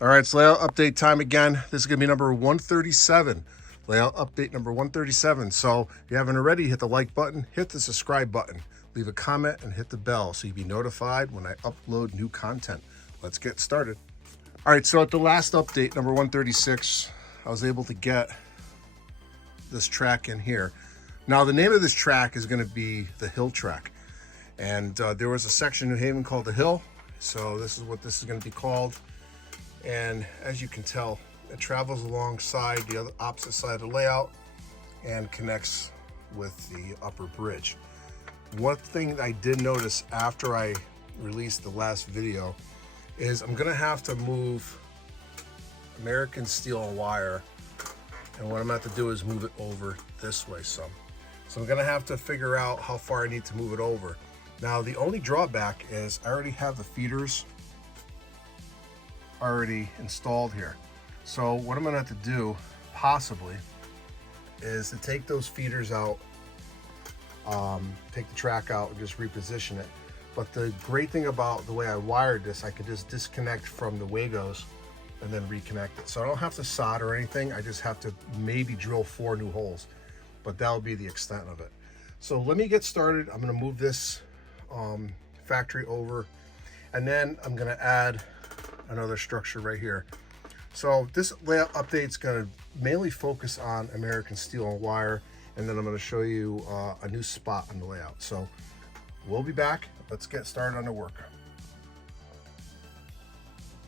All right, it's layout update time again. This is gonna be number 137. Layout update number 137. So if you haven't already, hit the like button, hit the subscribe button, leave a comment, and hit the bell so you'll be notified when I upload new content. Let's get started. All right, so at the last update, number 136, I was able to get this track in here. Now the name of this track is gonna be the Hill track. And there was a section in New Haven called the Hill. So this is what this is gonna be called. And as you can tell, it travels alongside the other opposite side of the layout and connects with the upper bridge. One thing I did notice after I released the last video is I'm gonna have to move American steel and wire, and what I'm gonna have to do is move it over this way some. So I'm gonna have to figure out how far I need to move it over. Now the only drawback is I already have the feeders already installed here. So what I'm gonna have to do, possibly, is to take those feeders out, take the track out and just reposition it. But the great thing about the way I wired this, I could just disconnect from the Wagos and then reconnect it. So I don't have to solder or anything, I just have to maybe drill 4 new holes, but that'll be the extent of it. So let me get started. I'm gonna move this factory over, and then I'm gonna add another structure right here. So this layout update is going to mainly focus on American steel and wire, and then I'm going to show you a new spot on the layout. So we'll be back. Let's get started on the work.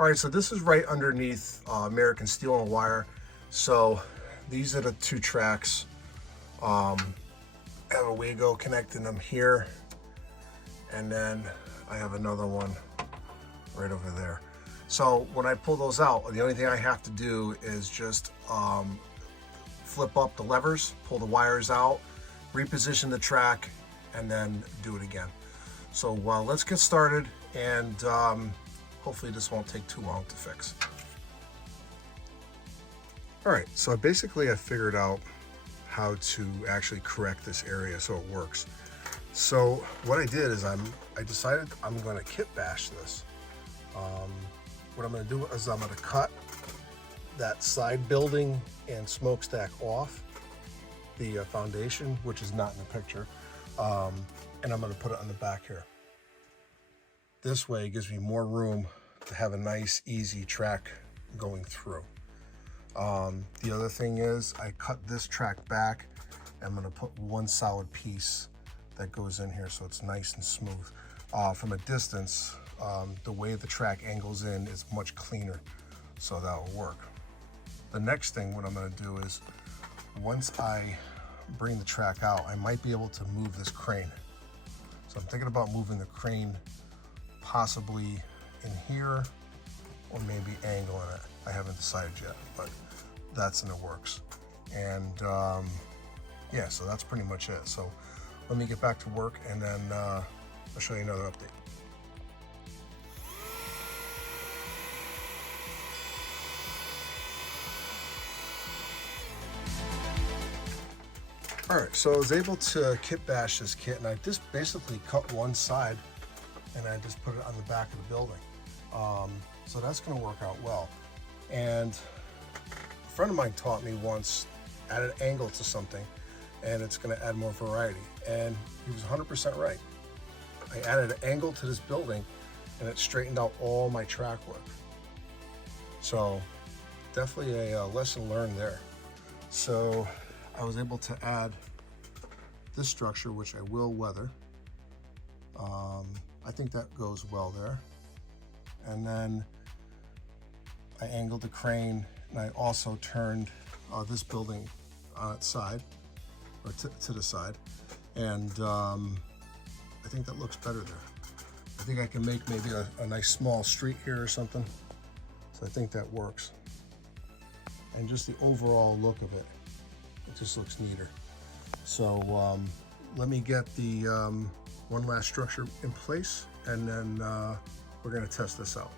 All right, so this is right underneath American steel and wire. So these are the 2 tracks. I have a Wago connecting them here, and then I have another one right over there. So when I pull those out, the only thing I have to do is just flip up the levers, pull the wires out, reposition the track, and then do it again. So let's get started, and hopefully this won't take too long to fix. All right, so I figured out how to actually correct this area so it works. So what I did is I decided I'm gonna kit bash this. What I'm going to do is I'm going to cut that side building and smokestack off the foundation, which is not in the picture, and I'm going to put it on the back here. This way it gives me more room to have a nice, easy track going through. The other thing is I cut this track back. I'm going to put one solid piece that goes in here so it's nice and smooth. From a distance, the way the track angles in is much cleaner, so that will work. The next thing, what I'm going to do is, once I bring the track out, I might be able to move this crane. So I'm thinking about moving the crane possibly in here, or maybe angling it. I haven't decided yet, but that's in the works. And yeah, so that's pretty much it. So let me get back to work, and then I'll show you another update. All right, so I was able to kit bash this kit, and I just basically cut one side and I just put it on the back of the building. So that's gonna work out well. And a friend of mine taught me once, add an angle to something and it's gonna add more variety. And he was 100% right. I added an angle to this building and it straightened out all my track work. So definitely a lesson learned there. So I was able to add this structure, which I will weather. I think that goes well there. And then I angled the crane, and I also turned this building on its side, or to the side. And I think that looks better there. I think I can make maybe a nice small street here or something. So I think that works. And just the overall look of it, it just looks neater. So let me get the one last structure in place, and then we're gonna test this out.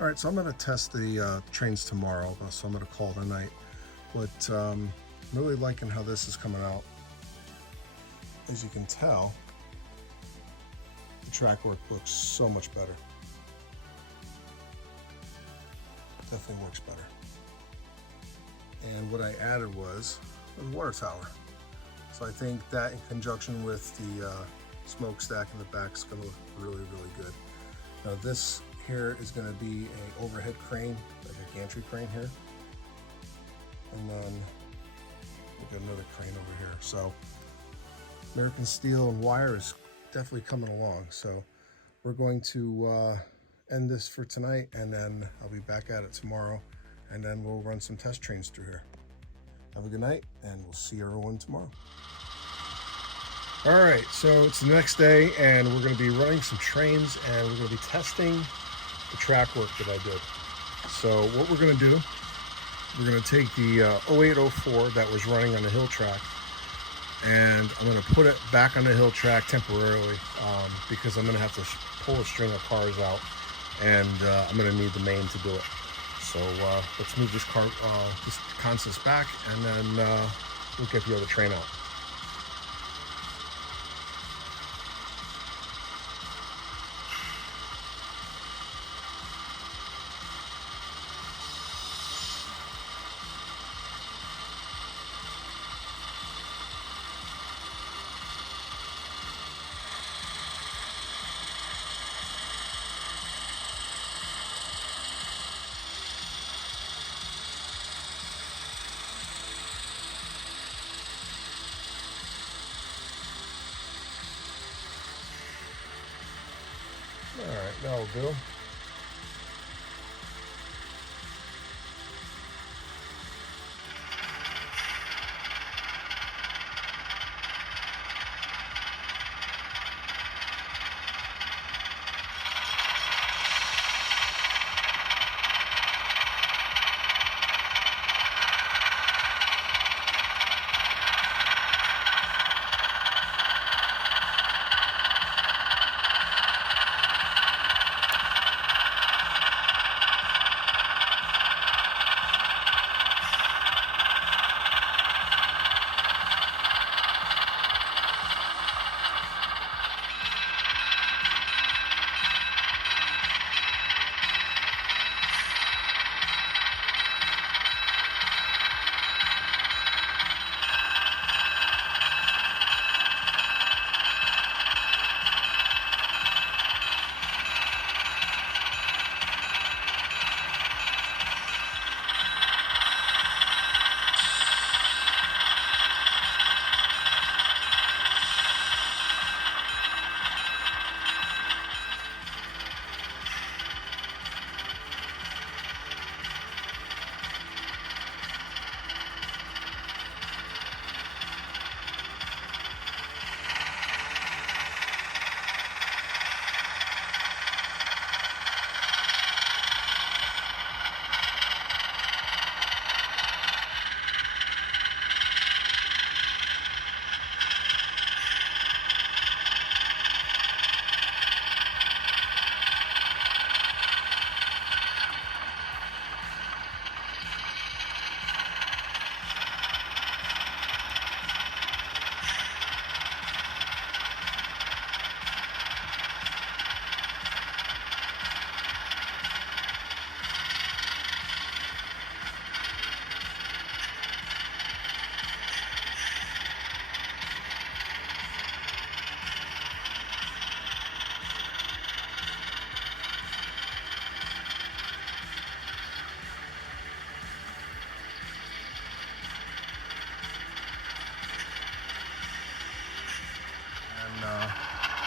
All right, so I'm gonna test the trains tomorrow, so I'm gonna call it a night. But I'm really liking how this is coming out. As you can tell, the track work looks so much better. Definitely works better. And what I added was a water tower. So I think that in conjunction with the smokestack in the back is going to look really, really good. Now this here is going to be an overhead crane, like a gantry crane here. And then we've got another crane over here. So American Steel and Wire is definitely coming along. So we're going to end this for tonight, and then I'll be back at it tomorrow, and then we'll run some test trains through here. Have a good night, and we'll see everyone tomorrow. All right, so it's the next day, and we're going to be running some trains, and we're going to be testing the track work that I did. So what we're going to do, we're going to take the 0804 that was running on the hill track, and I'm going to put it back on the hill track temporarily because I'm going to have to pull a string of cars out, and I'm going to need the main to do it. So let's move this consist back, and then we'll get the other train out. All right, that'll do.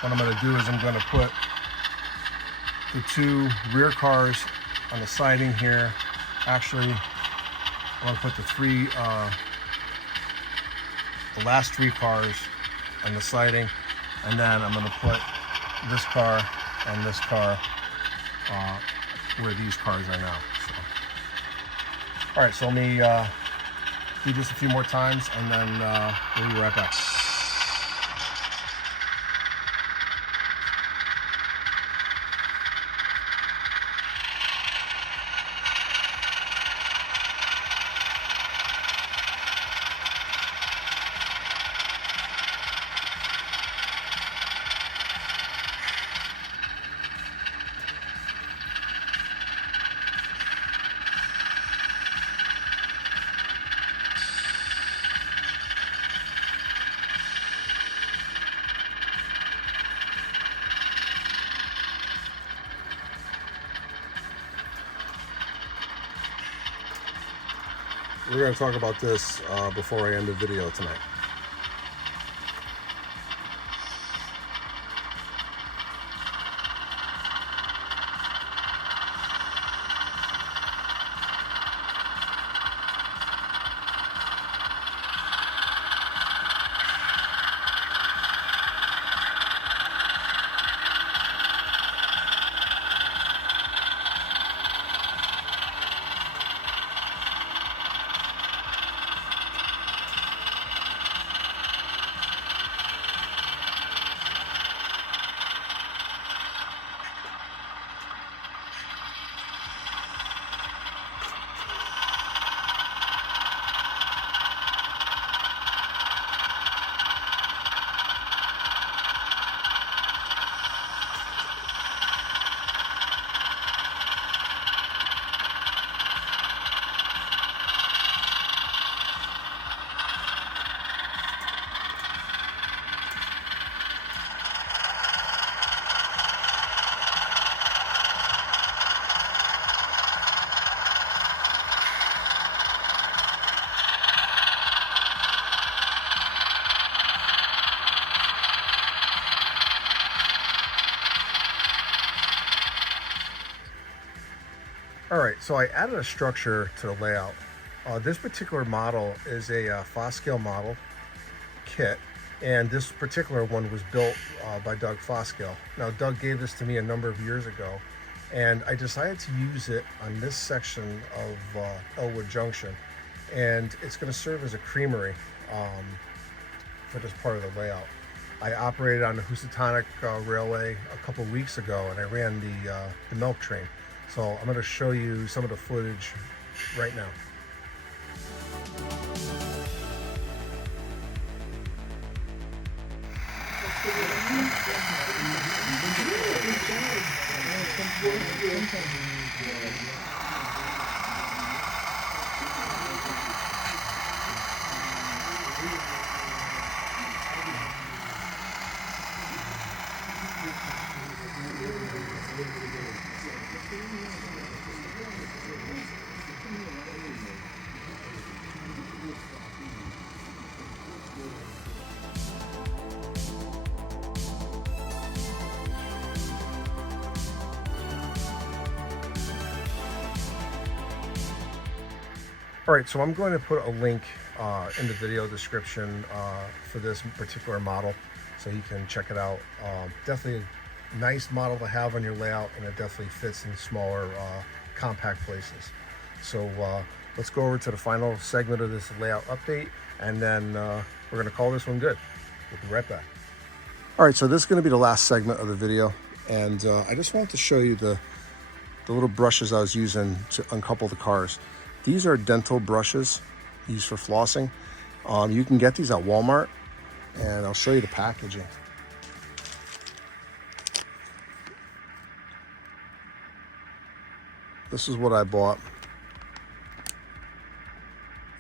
What I'm going to do is I'm going to put the two rear cars on the siding here. Actually, I'm going to put the last three cars on the siding, and then I'm going to put this car and this car where these cars are now. So. All right, so let me do this a few more times, and then we'll be right back. we're going to talk about this before I end the video tonight. All right, so I added a structure to the layout. This particular model is a Foscale model kit, and this particular one was built by Doug Foscale. Now, Doug gave this to me a number of years ago, and I decided to use it on this section of Elwood Junction, and it's going to serve as a creamery for this part of the layout. I operated on the Housatonic Railway a couple weeks ago, and I ran the milk train. So I'm going to show you some of the footage right now. All right, so I'm going to put a link in the video description for this particular model, so you can check it out. Definitely a nice model to have on your layout, and it definitely fits in smaller, compact places. So let's go over to the final segment of this layout update, and then we're going to call this one good. We'll be right back. All right, so this is going to be the last segment of the video, and I just wanted to show you the little brushes I was using to uncouple the cars. These are dental brushes used for flossing. You can get these at Walmart, and I'll show you the packaging. This is what I bought.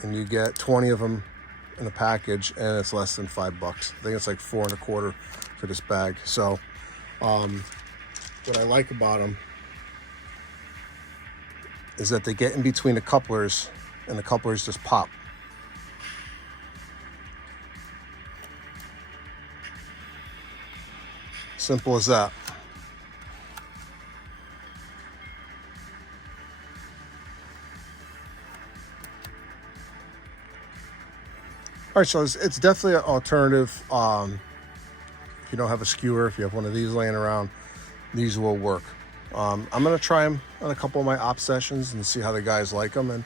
And you get 20 of them in a package, and it's less than $5. I think it's like $4.25 for this bag. So what I like about them is that they get in between the couplers, and the couplers just pop. Simple as that. All right, so it's definitely an alternative. If you don't have a skewer, if you have one of these laying around, these will work. I'm gonna try them on a couple of my op sessions and see how the guys like them, and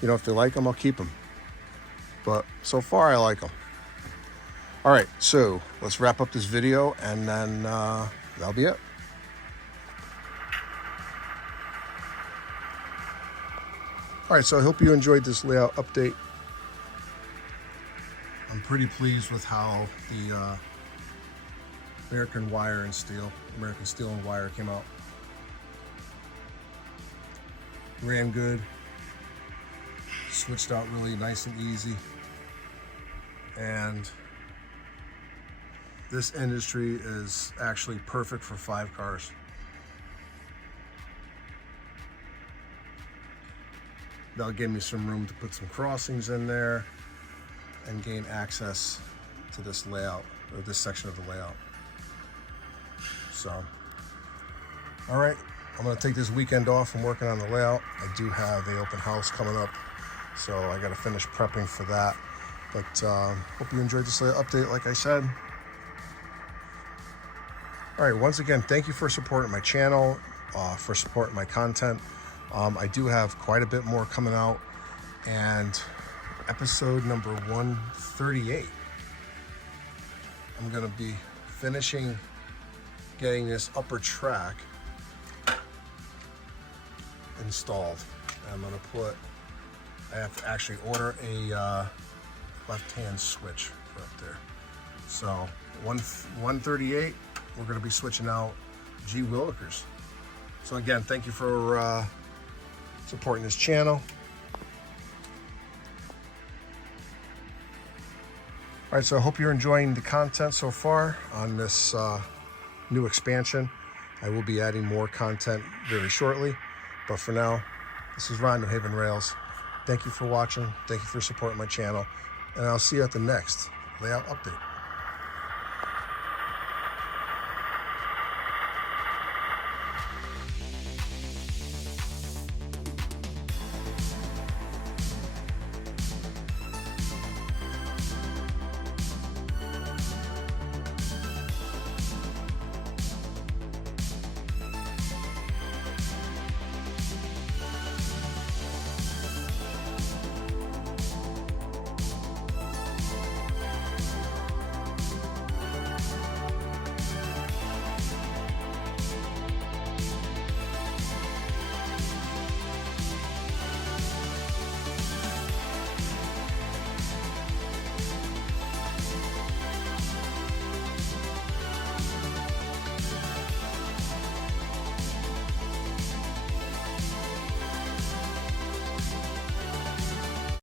if they like them, I'll keep them. But so far, I like them. All right, so let's wrap up this video, and then that'll be it. All right, so I hope you enjoyed this layout update. I'm pretty pleased with how the American Steel and Wire came out. Ran good, switched out really nice and easy, and this industry is actually perfect for 5 cars. That'll give me some room to put some crossings in there and gain access to this layout, or this section of the layout. So, all right, I'm gonna take this weekend off from working on the layout. I do have the open house coming up, so I gotta finish prepping for that. But hope you enjoyed this layout update, like I said. All right, once again, thank you for supporting my channel, for supporting my content. I do have quite a bit more coming out, and episode number 138, I'm gonna be finishing getting this upper track installed. I'm gonna I have to actually order a left-hand switch for up there. So 138, we're gonna be switching out G. Willikers. So again, thank you for supporting this channel. All right, so I hope you're enjoying the content so far on this new expansion. I will be adding more content very shortly, but for now, this is Ron, New Haven Rails. Thank you for watching. Thank you for supporting my channel, and I'll see you at the next layout update.